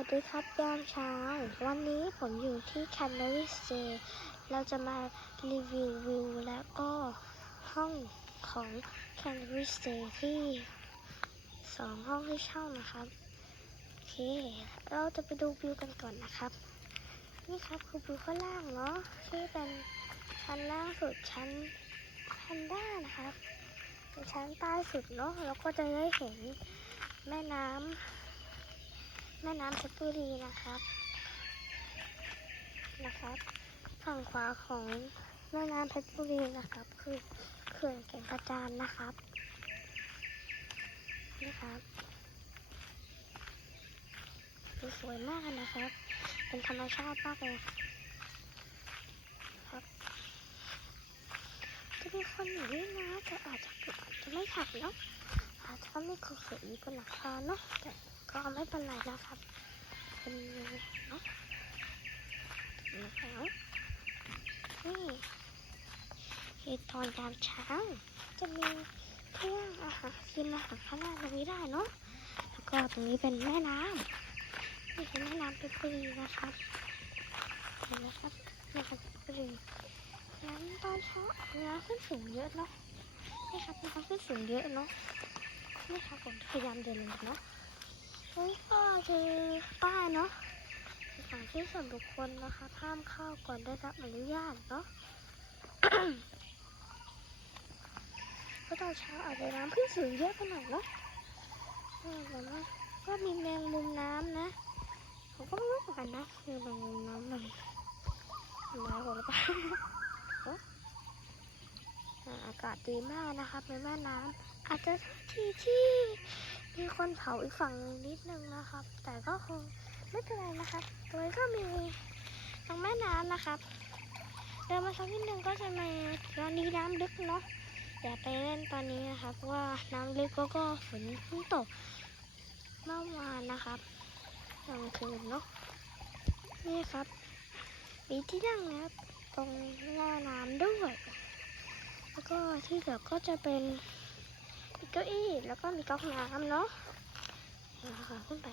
สวัสดีครับยามเช้า วันนี้ผมอยู่ที่ Canary Stay เราจะมารีวิววิวและก็ห้องของ Canary Stay ที่สองห้องให้เช่านะครับ โอเค เราจะไปดูวิวกันก่อนนะครับ นี่ครับคือวิวข้างล่างเนาะที่เป็นชั้นล่างสุดชั้นแพนด้านะครับเป็นชั้นใต้สุดเนาะแล้วก็จะได้เห็นแม่น้ำ แม่น้ำเพชรบุรีนะครับ นะครับ ฝั่งขวาของแม่น้ำเพชรบุรีนะครับ คือเขื่อนแก่งกระจานนะครับนี่ครับดูสวยมากนะครับ เป็นธรรมชาติมากเลยครับจะมีคนอยู่นี่นะแต่อาจจะอาจจะไม่ขับเนาะอาจจะไม่เคยมีบนหลังคาเนาะแต่ ก็ไม่เป็นไรนะครับเป็นเนาะนี่คือตอนยามเช้า จะมีเที่ยงอาหารกินอาหารข้างหน้าตรงนี้ได้เนาะแล้วก็ตรงนี้เป็นแม่น้ำนี่เป็นแม่น้ำเพชรบุรีนะครับเห็นไหมครับแม่น้ำเพชรบุรีน้ำตอนเช้าน้ำขึ้นสูงเยอะเนาะนี่ครับน้ำขึ้นสูงเยอะเนาะนี่ครับผมพยายามเดินลงเนาะ ก็คือป้ายเนาะสถานที่ส่วนบุคคลนะคะห้ามเข้าก่อนได้รับอนุญาตเนาะก็ตอนเช้าอาจจะน้ำขึ้นสูงเยอะไปหน่อยเนาะเออแต่ว่าก็มีแมงมุมน้ำนะ ผมก็ไม่รู้เหมือนกันนะ คือแมงมุมน้ำมันทำร้ายคนหรือเปล่าอากาศดีมากนะครับในแม่น้ำอาจจะที่ที่ มีคนเผาอีกฝั่งนึงนิดนึงนะครับ แต่ก็คงไม่เป็นไรนะครับโดยก็มีทางแม่น้ำนะครับเดินมาสักนิดนึงก็จะมาตอนนี้น้ำลึกเนาะอย่าไปเล่นตอนนี้นะครับเพราะว่าน้ำลึกแล้วก็ฝนเพิ่งตกเมื่อวานนะครับกลางคืนเนาะนี่ครับ มีที่นั่งนะครับ ตรงหน้าน้ำด้วย แล้วก็ที่เหลือก็จะเป็น เก้าอี้แล้วก็มีก๊อกน้ำเนาะนะคะขึ้นไป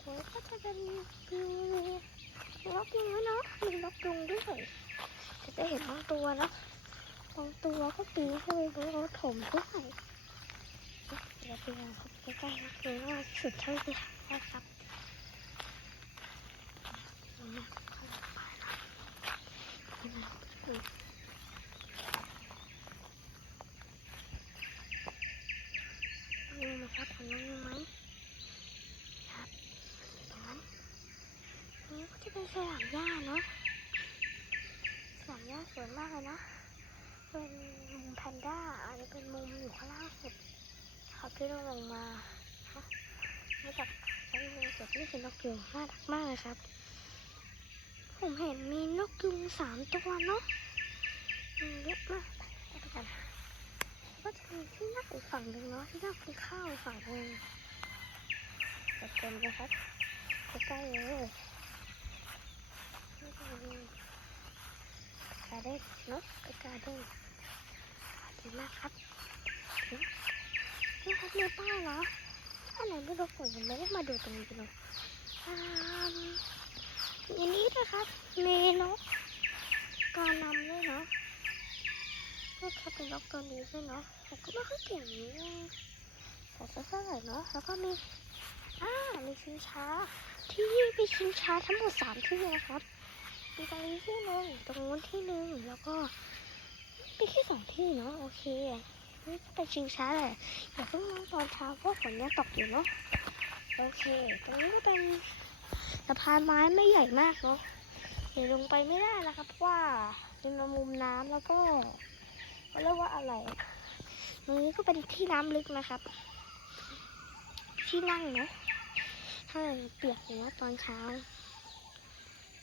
โอ้ยก็จะเป็นมีล็อกยุงด้วยเนาะมีล็อกยุงด้วยจะได้เห็นบางตัวเนาะบางตัวก็ปีนเข้าไปบนรถถมด้วยเดี๋ยวไปลองเข้าไปใกล้ๆนะคือว่าสุดเท่าที่ทำได้ครับไปแล้วอืม นี่นะครับเห็นไหมไหมครับตรงนั้นนี่ก็จะเป็น สนามหญ้าเนาะสนามหญ้าสวยมากเลยนะ เป็นมุมแพนด้าอันนี้เป็นมุมอยู่ข้างล่างสุดครับที่เราลงมาฮะมาจากชั้นบนสุดนี่คือนกยุงน่ารักมากเลยครับ ผมเห็นมีนกยุงสามตัวเนาะเยอะมากไปดูกันก็จะมีที่นั่งอีกฝั่งหนึ่งเนาะที่นั่งกินข้าวฝั่งหนึ่งจะเต็มเลยครับใกล้ๆเลย การเด้นเนาะการเด้นดีมากครับนี่ครับมีป้ายเหรออันไหนไม่รู้ผมยังไม่ได้มาดูตรงนี้เลยอ่ามอันนี้นะครับมีนกการนำด้วยเนาะก็แค่เป็นล็อกตัวนี้ด้วยเนาะผมก็ไม่ค่อยเก่งแต่สักเท่าไหร่เนาะแล้วก็มีอ่ามีชิงช้าที่นี่มีชิงช้าทั้งหมดสามที่นะครับ มีตรงนี้ที่หนึ่งตรงนู้นที่หนึ่งแล้วก็มีแค่สองที่เนาะโอเคนี่ก็เป็นชิงช้าแหละอย่าเพิ่งนอนตอนเช้าเพราะฝนยังตกอยู่เนาะโอเค ตรงนี้ก็เป็นสะพานไม้ไม่ใหญ่มากเนาะเดี๋ยวลงไปไม่ได้นะครับเพราะว่าเป็นมุมน้ำแล้วก็เรียกว่าอะไรตรงนี้ก็เป็นที่น้ำลึกนะครับ ที่นั่งเนาะถ้าเปียกอยู่นะตอนเช้า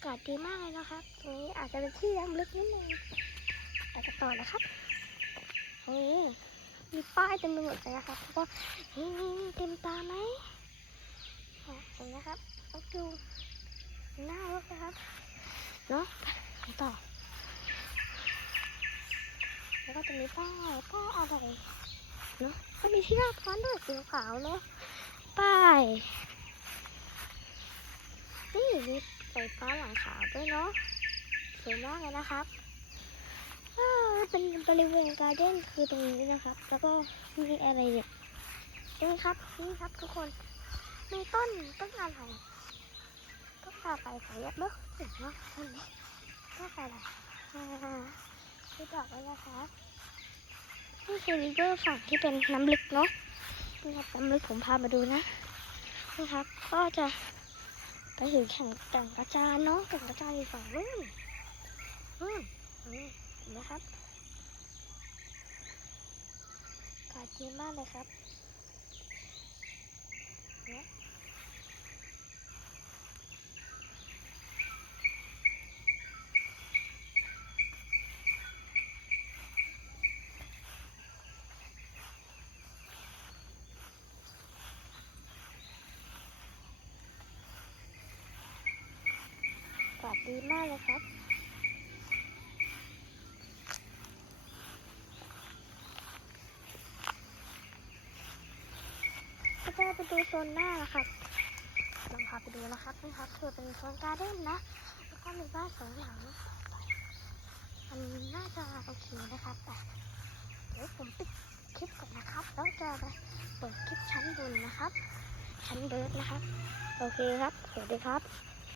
ากาศดีมากเลยนะครับ ตรงนี้อาจจะเป็นที่ล้ำลึกนิดนึงอาจจะต่อนะครับนี่มีป้ายเต็มไปหมดเลยนะครับแล้วก็นี่นี่เต็มตาไหมเห็นนะครับต้องดูหน้ารถนะครับเนาะต่อ แล้วก็จะมีป้ายป้ายอะไรเนาะก็มีที่ลาดรัอนด้วยสีขาวเนาะป้ายนี่มี ไฟฟ้าหลังขาวด้วยเนาะสวยมากเลยนะครับเป็นบริเวณการ์เด้นคือตรงนี้นะครับ แล้วก็มีอะไรเนี่ยนี่ครับนี่ครับทุกคน มีต้นต้นอะไรต้นอะไรขอเรียเลิกเห็นเนาะต้นนี้ต้นอะไรอ่าคือดอกอะไรนะครับนี่คือริเวอร์ฝั่งที่เป็นน้ำลึกเนาะนี่ครับน้ำลึกผมพามาดูนะนี่ครับ ก็จะ ไปถึงแข่งแก่งกระจานเนาะแก่งกระจานอยู่ฝั่งนู้นอืมอืมเห็นะครับขาดเย็นมากเลยครับ ดีมากเลยครับ ก็จะไปดูโซนหน้านะครับลองพาไปดูนะครับนี่ครับคือเป็นโซนการ์เด้นนะ แล้วก็มีบ้านสองหลังมันน่าจะโอเคนะครับแต่เดี๋ยวผมปิดคลิปก่อนนะครับ แล้วจะไปเปิดคลิปชั้นบนนะครับ ชั้นเบิร์ดนะครับ โอเคครับ สวัสดีครับ